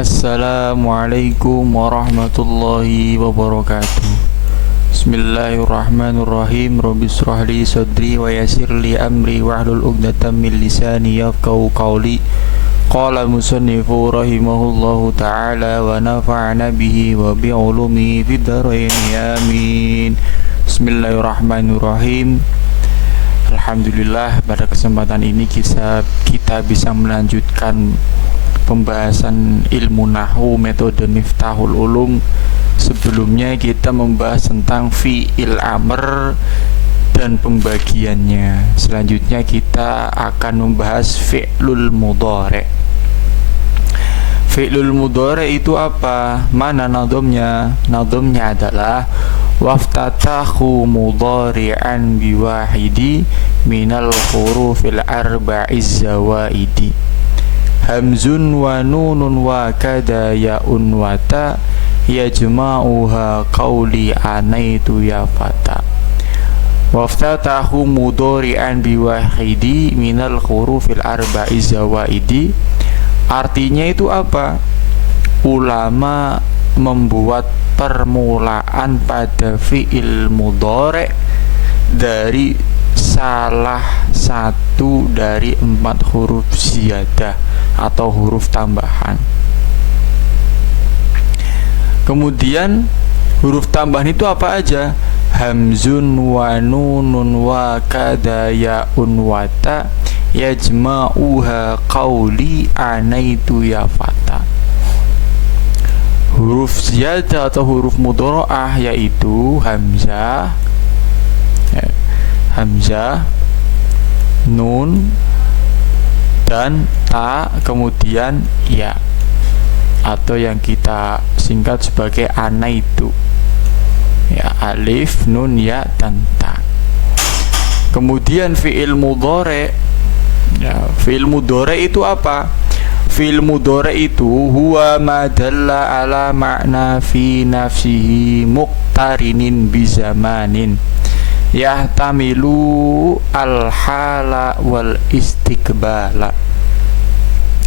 Assalamualaikum warahmatullahi wabarakatuh. Bismillahirrahmanirrahim. Rabbi shrah li sadri wa yassir li amri wahlul 'uqdatam min lisani yafqahu qawli. Qala musannifu rahimahullahu ta'ala wa nafa'ana bihi wa bi ulumi fid dharain amin. Bismillahirrahmanirrahim. Alhamdulillah, pada kesempatan ini kita bisa melanjutkan pembahasan ilmu nahwu metode Miftahul Ulum. Sebelumnya kita membahas tentang fi'il amr dan pembagiannya. Selanjutnya kita akan membahas fi'lul mudhari'. Fi'lul mudhari' itu apa? Mana nadhamnya? Nadhamnya adalah waftatahu mudhari'an biwahidi minal hurufil arba'iz zawaidi. Hamzun wa nunun wa kada ya'un wa ta yajma'uha qawli anaitu ya fata. Waftatahu mudhari'an biwahidi minal hurufil arba'iz zawaidi. Artinya itu apa? Ulama membuat permulaan pada fi'il mudhari' dari salah satu dari 4 huruf ziyadah atau huruf tambahan. Kemudian huruf tambahan itu apa aja? Hamzun wa nunun wa kada ya'un wa ta yajma'uha qawli anaitu ya fata. Huruf ziyadah atau huruf mudhari'ah yaitu hamzah, nun dan ta, kemudian ya, atau yang kita singkat sebagai anaitu, ya, alif, nun, ya, dan ta. Kemudian fi'il mudhari', ya, fi'il mudhari' itu apa? Fi'il mudhari' itu huwa ma dalla ala ma'na fi nafsihi muqtarinin bizamanin yahtamilu al-hala wal istiqbala.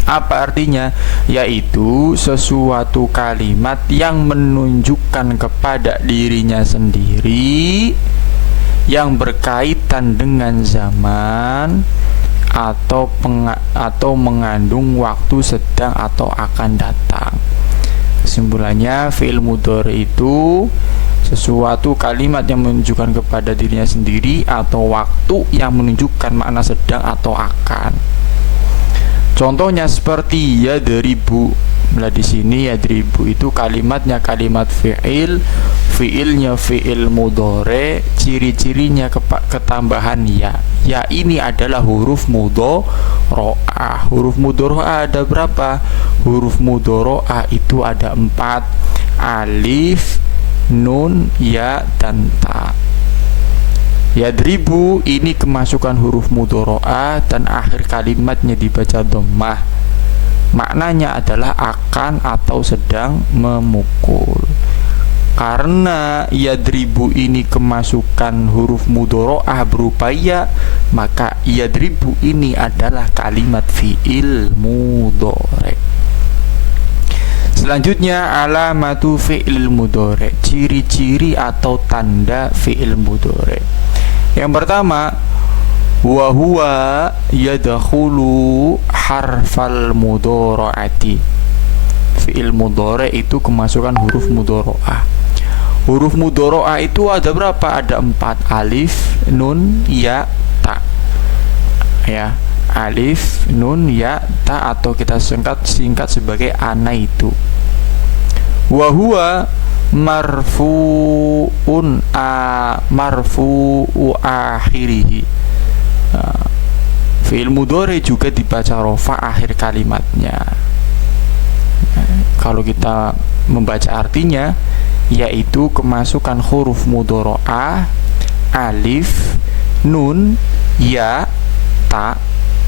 Apa artinya? Yaitu sesuatu kalimat yang menunjukkan kepada dirinya sendiri, yang berkaitan dengan zaman atau mengandung waktu sedang atau akan datang. Kesimpulannya, fi'il mudhari' itu sesuatu kalimat yang menunjukkan kepada dirinya sendiri atau waktu yang menunjukkan makna sedang atau akan. Contohnya seperti yadribu. Nah, di sini yadribu itu kalimatnya kalimat fi'il, fi'ilnya fi'il mudhari', ciri-cirinya ketambahan ya. Ya ini adalah huruf mudhari'ah. Huruf mudhari'ah ada berapa? Huruf mudhari'ah itu ada 4. Alif, nun, ya, dan ta. Yadribu ini kemasukan huruf mudhari'ah dan akhir kalimatnya dibaca dhammah. Maknanya adalah akan atau sedang memukul. Karena yadribu ini kemasukan huruf mudhari'ah berupa ya, maka yadribu ini adalah kalimat fi'il mudhari'. Selanjutnya alamatu fi'il mudhari', ciri-ciri atau tanda fi'il mudhari'. Yang pertama, wa huwa yadkhulu harfal mudhari'ati. Fi'il mudhari' itu kemasukan huruf mudhari'ah. Huruf mudhari'ah itu ada berapa? Ada 4. Alif, nun, ya, ta. Ya, alif, nun, ya, ta, atau kita singkat sebagai anaitu. Wa huwa marfu'un marfu'u akhirihi. Fi'il mudhari' juga dibaca rafa akhir kalimatnya. Kalau kita membaca artinya, yaitu kemasukan huruf mudhari'ah, alif, nun, ya, ta,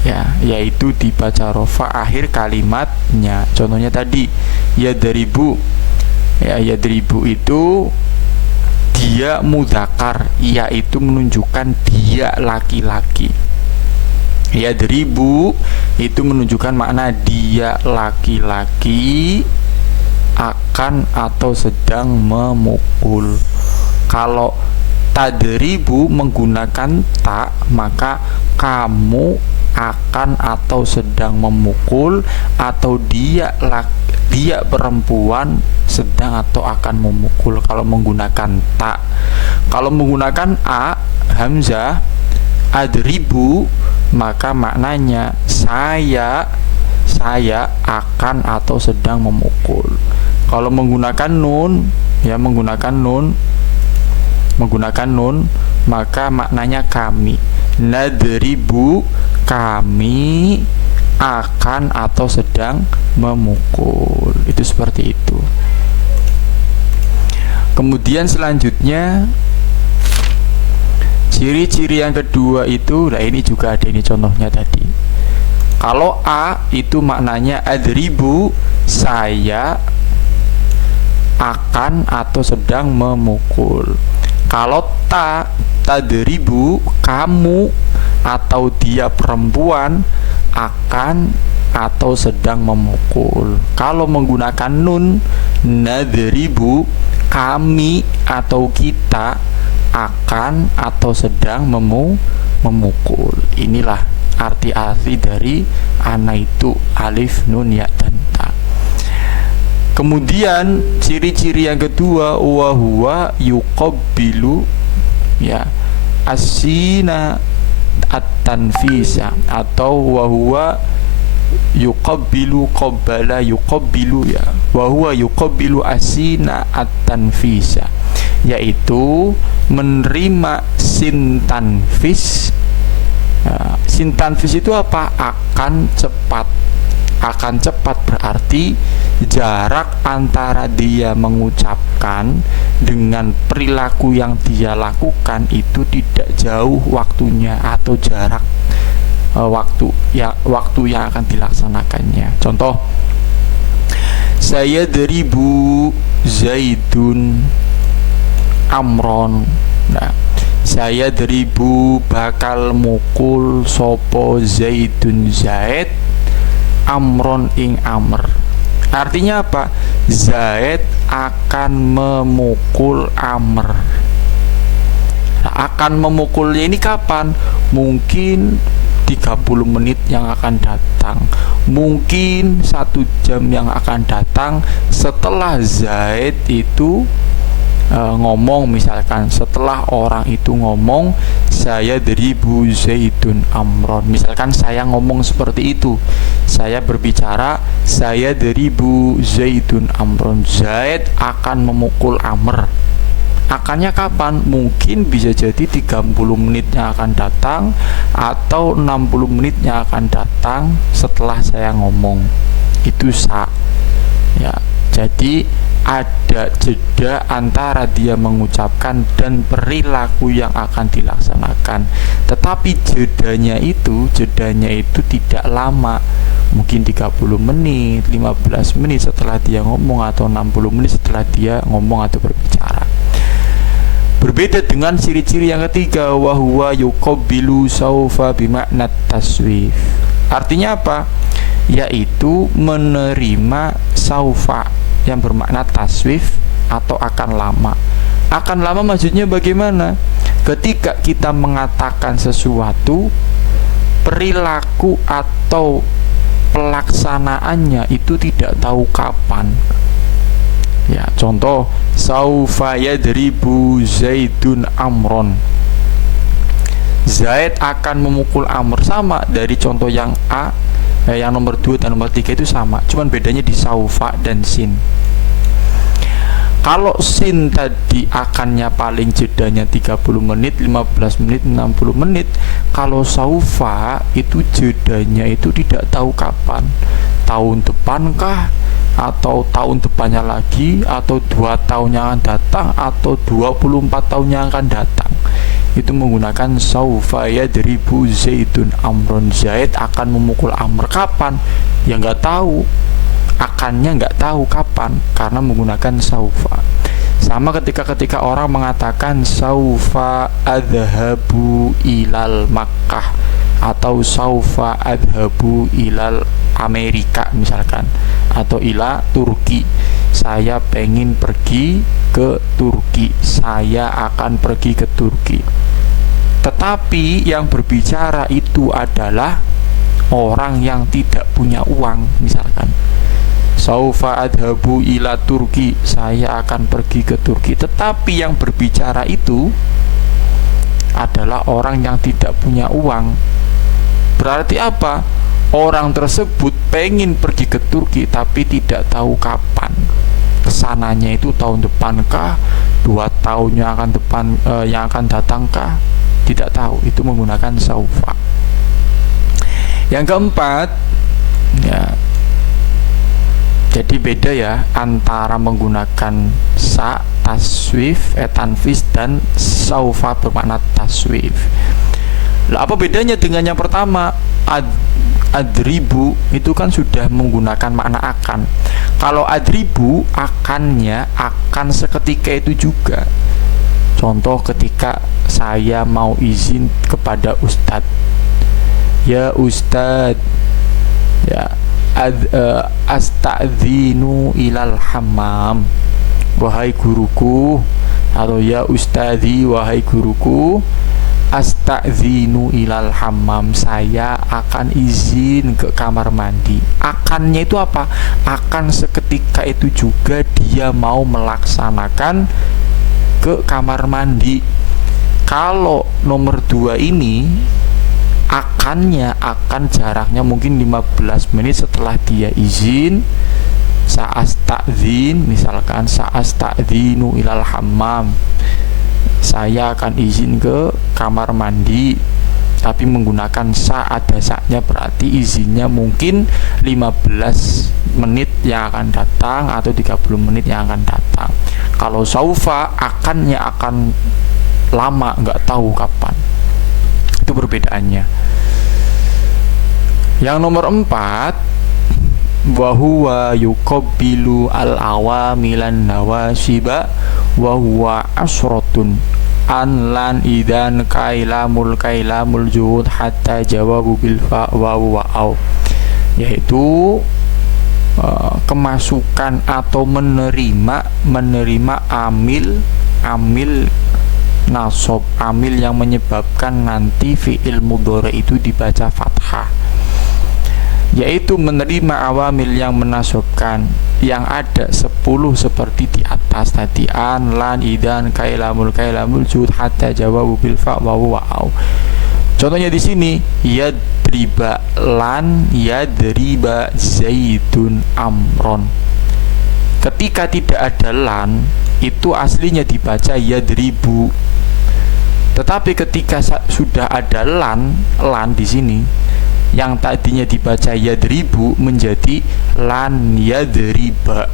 ya, yaitu dibaca rafa akhir kalimatnya. Contohnya tadi yadribu. Ya, yadribu itu dia mudzakkar, yaitu menunjukkan dia laki-laki. Yadribu itu menunjukkan makna dia laki-laki akan atau sedang memukul. Kalau tadribu menggunakan ta, maka kamu akan atau sedang memukul, atau dia perempuan sedang atau akan memukul kalau menggunakan ta. Kalau menggunakan a, hamzah, adribu, maka maknanya saya akan atau sedang memukul. Kalau menggunakan nun, menggunakan nun, maka maknanya kami. Nadribu, kami akan atau sedang memukul. Itu seperti itu. Kemudian selanjutnya ciri-ciri yang kedua itu, nah ini juga ada ini contohnya tadi. Kalau a itu maknanya adribu, saya akan atau sedang memukul. Kalau tadribu, kamu atau dia perempuan akan atau sedang memukul. Kalau menggunakan nun, nadribu, kami atau kita akan atau sedang memukul. Inilah arti-arti dari ana itu, alif, nun, ya, dan ta. Kemudian ciri-ciri yang kedua, wa huwa yuqabbilu, ya, asina at-tanfisa, atau wa huwa yuqabbilu, qabbala yuqabbilu, ya, wa huwa yuqabbilu asina at-tanfisa, yaitu menerima sin tanfis. Nah, sin tanfis itu apa? Akan cepat. Akan cepat berarti jarak antara dia mengucapkan dengan perilaku yang dia lakukan itu tidak jauh waktunya, atau jarak waktu yang akan dilaksanakannya. Contoh, saya deribu Zaidun Amron. Nah, saya deribu bakal mukul sopo Zaidun Zaid Amron ing Amr. Artinya apa? Zaid akan memukul Amr. Nah, akan memukulnya ini kapan? Mungkin 30 menit yang akan datang, mungkin 1 jam yang akan datang setelah Zaid itu ngomong. Misalkan setelah orang itu ngomong, saya deribu Zaidun Amron, misalkan saya ngomong seperti itu, saya berbicara, saya deribu Zaidun Amron, Zaid akan memukul Amr. Akannya kapan? Mungkin bisa jadi 30 menit yang akan datang, atau 60 menit yang akan datang setelah saya ngomong. Itu ya. Jadi ada jeda antara dia mengucapkan dan perilaku yang akan dilaksanakan. Tetapi jedanya itu tidak lama. Mungkin 30 menit, 15 menit setelah dia ngomong, atau 60 menit setelah dia ngomong atau berbicara. Berbeda dengan ciri-ciri yang ketiga, wa huwa yuqabbilu saufa bimakna taswif. Artinya apa? Yaitu menerima saufa yang bermakna taswif atau akan lama. Akan lama maksudnya bagaimana? Ketika kita mengatakan sesuatu, perilaku atau pelaksanaannya itu tidak tahu kapan. Ya, contoh, saufa yadribu Zaidun Amron. Zaid akan memukul Amr. Sama dari contoh yang A, yang nomor 2 dan nomor 3 itu sama, cuman bedanya di saufa dan sin. Kalau sin tadi akannya paling jedanya 30 menit, 15 menit, 60 menit. Kalau saufa itu jedanya itu tidak tahu kapan. Tahun depankah, atau tahun depannya lagi, atau 2 tahun yang akan datang, atau 24 tahun yang akan datang. Itu menggunakan saufa yadribu Zaidun Amron. Zaid akan memukul Amr. Kapan? Ya nggak tahu. Akannya nggak tahu kapan, karena menggunakan saufa. Sama ketika orang mengatakan saufa adhabu ilal Makkah, atau saufa adhabu ilal Amerika misalkan, atau ila Turki, saya pengen pergi ke Turki, saya akan pergi ke Turki. Tetapi yang berbicara itu adalah orang yang tidak punya uang, misalkan saufa adhabu ila Turki, saya akan pergi ke Turki. Tetapi yang berbicara itu adalah orang yang tidak punya uang. Berarti apa? Orang tersebut pengen pergi ke Turki tapi tidak tahu kapan. Kesananya itu tahun depan kah, 2 tahun yang akan datang kah, tidak tahu. Itu menggunakan saufa. Yang keempat, ya, jadi beda ya antara menggunakan sa taswif, tanfis, dan saufa bermakna taswif. Lah apa bedanya dengan yang pertama? Adribu itu kan sudah menggunakan makna akan. Kalau adribu akannya akan seketika itu juga. Contoh ketika saya mau izin kepada ustadz, ya ustadz, ya astadzinu ilal hammam, wahai guruku, atau ya ustadzi, wahai guruku, astadzinu ilal hammam, saya akan izin ke kamar mandi. Akannya itu apa? Akan seketika itu juga dia mau melaksanakan ke kamar mandi. Kalau nomor 2 ini akannya akan jaraknya mungkin 15 menit setelah dia izin. Sa'astadzin, misalkan sa'astadzinu ilal hammam, saya akan izin ke kamar mandi, tapi menggunakan sa, ada sa-nya, berarti izinnya mungkin 15 menit yang akan datang atau 30 menit yang akan datang. Kalau saufa akannya akan lama, nggak tahu kapan. Itu perbedaannya. Yang nomor 4, wahuwa yuqabbilu al-awamilan nawasiba wahuwa asrotun an lan idan kailamul juhud hatta jawabu bil fa wa au, yaitu kemasukan atau menerima amil nasab, amil yang menyebabkan nanti fi'il mudhari itu dibaca fathah, yaitu menerima awamil yang menasabkan yang ada 10 seperti di atas tadi, an lan idan kailamul juhud hatta jawabu bil fa wa au. Contohnya di sini, yadriba lan yadriba zaidun amron. Ketika tidak ada lan, itu aslinya dibaca yadribu. Tetapi ketika sudah ada lan di sini, yang tadinya dibaca yadribu menjadi lan yadriba.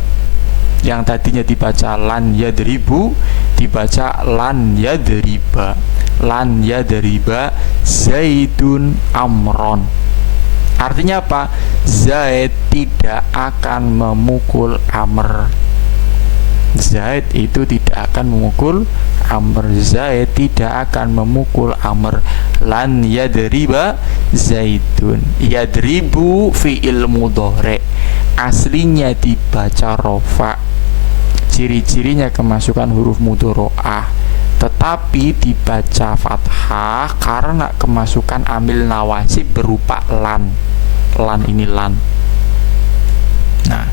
Yang tadinya dibaca lan yadribu dibaca lan yadriba. Lan yadriba zaidun amron. Artinya apa? Zaid tidak akan memukul Amr. Zaid itu tidak akan memukul Amr. Zaid tidak akan memukul Amr. Lan yadriba zaidun. Yadribu fi'il mudhari, aslinya dibaca rofa. Ciri-cirinya kemasukan huruf mudhari'ah, tetapi dibaca fathah karena kemasukan amil nawasib berupa lan. Lan ini lan. Nah,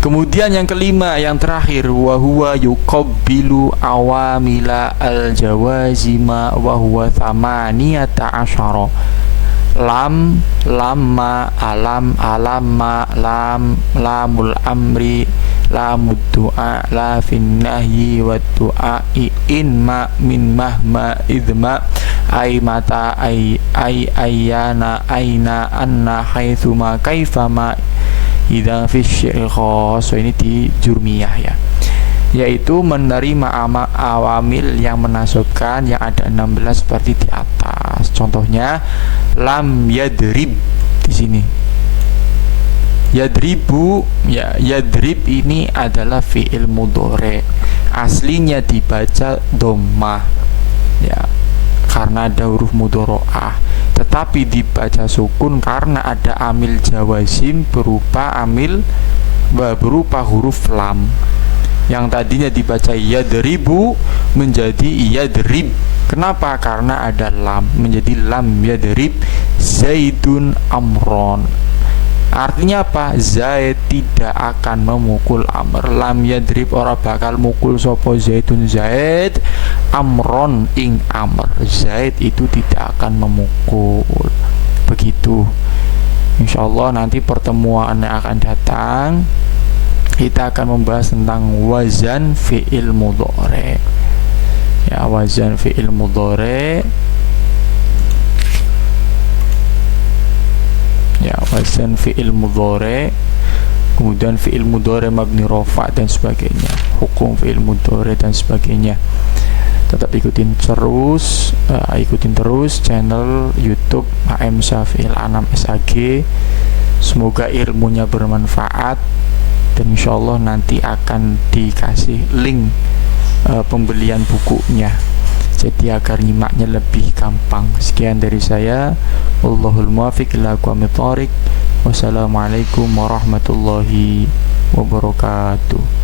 kemudian yang kelima, yang terakhir, wahuwa yuqabbilu awamila al-jawazima wahuwa thamaniyata asyara. Lam, lamma, alam, alamma, lam, lamul amri, lamud du'a, la fin nahyi wad du'a, in ma, min mahma, idma, ay mata, ay ayyana, aina, anna, haitsuma, kaifama, idza fi syi'il khas. Ini di Jurmiyah ya, yaitu menerima awamil yang menasabkan yang ada 16 seperti di atas. Contohnya lam yadrib di sini. Yadribu, ya, yadrib ini adalah fi'il mudhari, aslinya dibaca dhammah ya, karena ada huruf mudhari'ah. tetapi dibaca sukun karena ada amil jawazim berupa huruf lam. Yang tadinya dibaca yadribu menjadi yadrib. Kenapa? Karena ada lam, menjadi lam yadrib Zaidun amron. Artinya apa? Zaid tidak akan memukul Amr. Lam yadrib ora bakal mukul sopo Zaidun Zaid amron ing Amr. Zaid itu tidak akan memukul. Begitu. Insyaallah nanti pertemuan yang akan datang kita akan membahas tentang wazan fi'il mudhari. Ya, wazan fi'il mudhari. Ya, wazan fi'il mudhari, kemudian fi'il mudhari mabni rafa dan sebagainya, hukum fi'il mudhari dan sebagainya. Tetap ikutin terus channel YouTube AM Syafi'il Anam SAG. Semoga ilmunya bermanfaat dan insyaallah nanti akan dikasih link pembelian bukunya, jadi agar nyimaknya lebih gampang. Sekian dari saya, wallahul muwaffiq ila aqwamit thoriq. Wassalamualaikum warahmatullahi wabarakatuh.